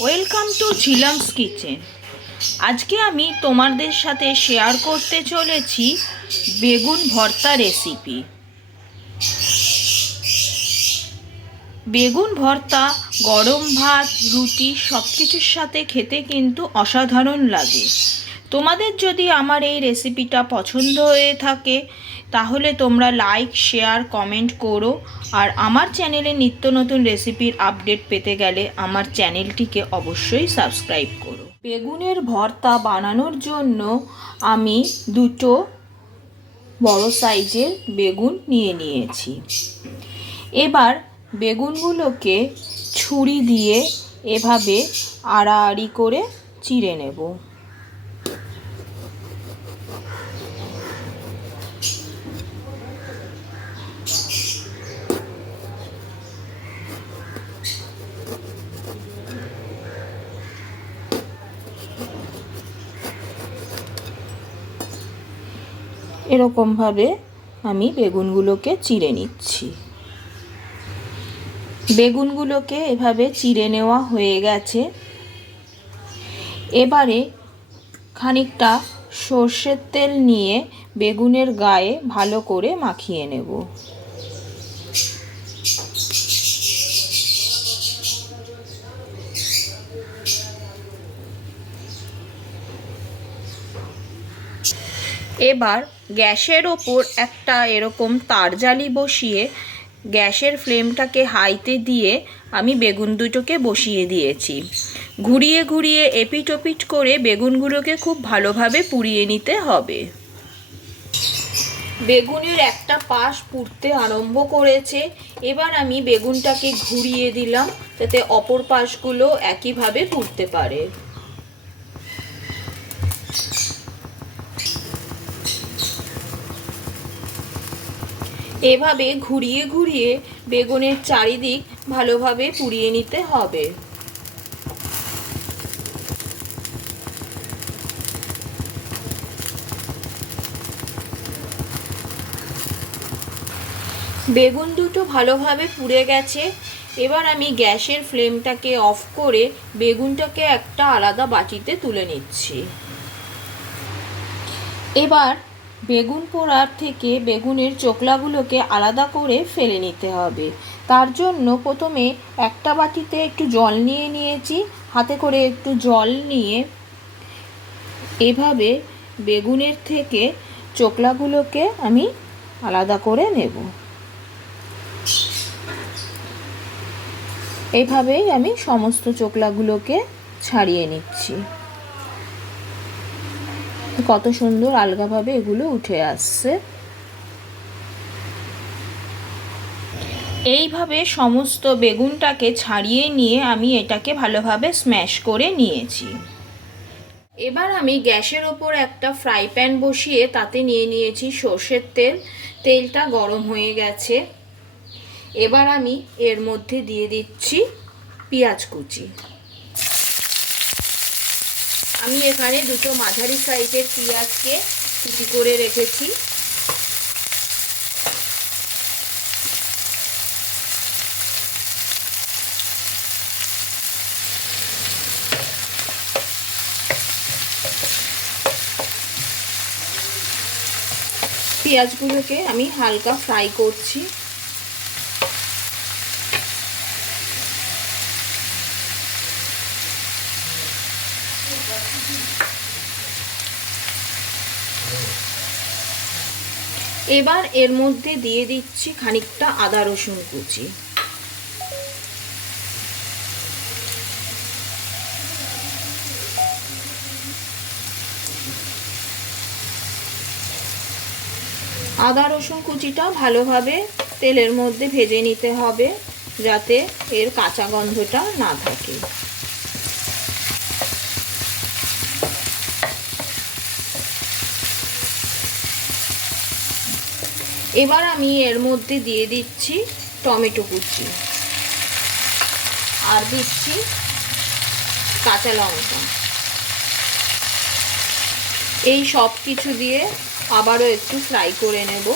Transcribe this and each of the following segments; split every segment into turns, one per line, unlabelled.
Welcome to ঝিলামস kitchen আজকে আমি তোমাদের সাথে শেয়ার করতে চলেছি বেগুন ভর্তা রেসিপি বেগুন ভর্তা, গরম ভাত, রুটি সব কিছুর সাথে খেতে কিন্তু অসাধারণ লাগে। তোমাদের যদি আমার এই রেসিপিটা পছন্দ হয়ে থাকে, তাহলে তোমরা লাইক শেয়ার কমেন্ট করো। আর আমার চ্যানেলে নিত্য নতুন রেসিপির আপডেট পেতে গেলে আমার চ্যানেলটিকে অবশ্যই সাবস্ক্রাইব করো। বেগুনের ভর্তা বানানোর জন্য আমি দুটো বড় সাইজের বেগুন নিয়ে নিয়েছি। এবার বেগুনগুলোকে ছুরি দিয়ে এভাবে আড়াআড়ি করে চিড়ে নেব। এরকমভাবে আমি বেগুনগুলোকে চিড়ে নিচ্ছি। বেগুনগুলোকে এভাবে চিড়ে নেওয়া হয়ে গেছে। এবারে খানিকটা সর্ষের তেল নিয়ে বেগুনের গায়ে ভালো করে মাখিয়ে নেব। এবার গ্যাসের ওপর একটা এরকম তারজালি বসিয়ে গ্যাসের ফ্লেমটাকে হাইতে দিয়ে আমি বেগুন দুটোকে বসিয়ে দিয়েছি। ঘুরিয়ে ঘুরিয়ে এপিট ওপিট করে বেগুনগুলোকে খুব ভালোভাবে পুড়িয়ে নিতে হবে। বেগুনের একটা পাশ পুড়তে আরম্ভ করেছে। এবার আমি বেগুনটাকে ঘুরিয়ে দিলাম যাতে অপর পাশগুলো একইভাবে পুড়তে পারে। এভাবে ঘুরিয়ে ঘুরিয়ে বেগুনের চারিদিক ভালোভাবে পুড়িয়ে নিতে হবে। বেগুন দুটো ভালোভাবে পুড়ে গেছে। এবার আমি গ্যাসের ফ্লেমটাকে অফ করে বেগুনটাকে একটা আলাদা বাটিতে তুলে নিচ্ছি। এবার বেগুন পোড়ার থেকে বেগুনের চোকলাগুলোকে আলাদা করে ফেলে নিতে হবে। তার জন্য প্রথমে একটা বাটিতে একটু জল নিয়ে নিয়েছি। হাতে করে একটু জল নিয়ে এভাবে বেগুনের থেকে চোকলাগুলোকে আমি আলাদা করে নেব। এইভাবেই আমি সমস্ত চোকলাগুলোকে ছাড়িয়ে নিচ্ছি। কত সুন্দর আলগাভাবে এগুলো উঠে আসছে। এইভাবে সমস্ত বেগুনটাকে ছাড়িয়ে নিয়ে আমি এটাকে ভালোভাবে স্ম্যাশ করে নিয়েছি। এবার আমি গ্যাসের ওপর একটা ফ্রাই প্যান বসিয়ে তাতে নিয়ে নিয়েছি সর্ষের তেল। তেলটা গরম হয়ে গেছে। এবার আমি এর মধ্যে দিয়ে দিচ্ছি পেঁয়াজ কুচি। আমি এখানে দুটো মাঝারি সাইজের পেঁয়াজকে কুচি করে রেখেছি। পেঁয়াজগুলোকে আমি হালকা ফ্রাই করছি। এবার এর মধ্যে দিয়ে দিচ্ছি খানিকটা আদা রসুন কুচি। আদা রসুন কুচিটা ভালোভাবে তেলের মধ্যে ভেজে নিতে হবে যাতে এর কাঁচা গন্ধটা না থাকে। এবার আমি এর মধ্যে দিয়ে দিচ্ছি টমেটো কুচি। আর দিচ্ছি কাঁচা লঙ্কা। এই সব কিছু দিয়ে আবারও একটু ফ্রাই করে নেব।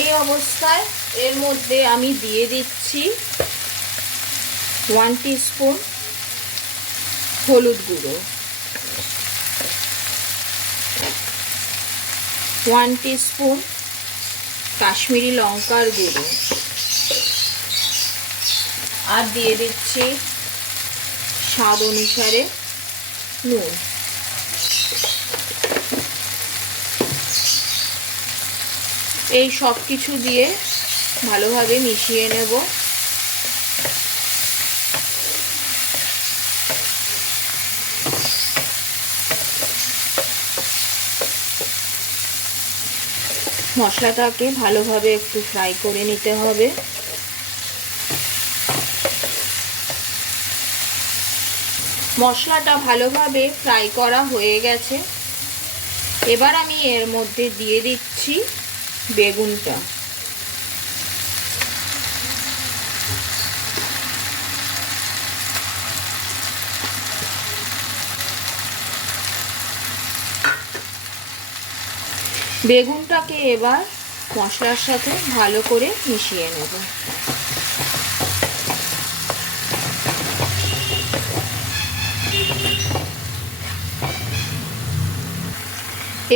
এই অবস্থায় এর মধ্যে আমি দিয়ে দিচ্ছি ওয়ান স্পুন হলুদ গুঁড়ো। ওয়ান স্পুন কাশ্মীরি লঙ্কার গুঁড়ো। আর দিয়ে দিচ্ছি স্বাদ অনুসারে নুন। এই সব কিছু দিয়ে ভালোভাবে মিশিয়ে নেব। মশলাটাকে ভালোভাবে একটু ফ্রাই করে নিতে হবে। মশলাটা ভালোভাবে ফ্রাই করা হয়ে গেছে। এবার আমি এর মধ্যে দিয়ে দিচ্ছি বেগুনটা। বেগুনটাকে এবার মশলার সাথে ভালো করে মিশিয়ে নেব।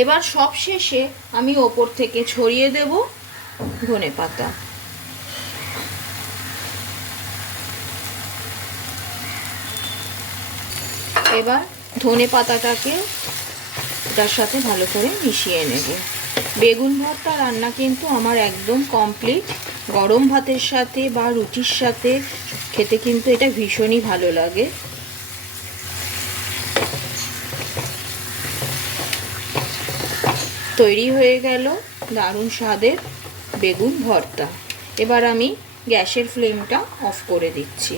এবার সব শেষে আমি ওপর থেকে ছড়িয়ে দেব ধনে পাতা। এবার ধনে পাতাটাকে এটার সাথে ভালো করে মিশিয়ে নেব। বেগুন ভর্তা রান্না কিন্তু আমার একদম কমপ্লিট গরম ভাতের সাথে বা রুটির সাথে খেতে কিন্তু এটা ভীষণই ভালো লাগে। তৈরি হয়ে গেল দারুণ স্বাদের বেগুন ভর্তা। এবার আমি গ্যাসের ফ্লেমটা অফ করে দিচ্ছি।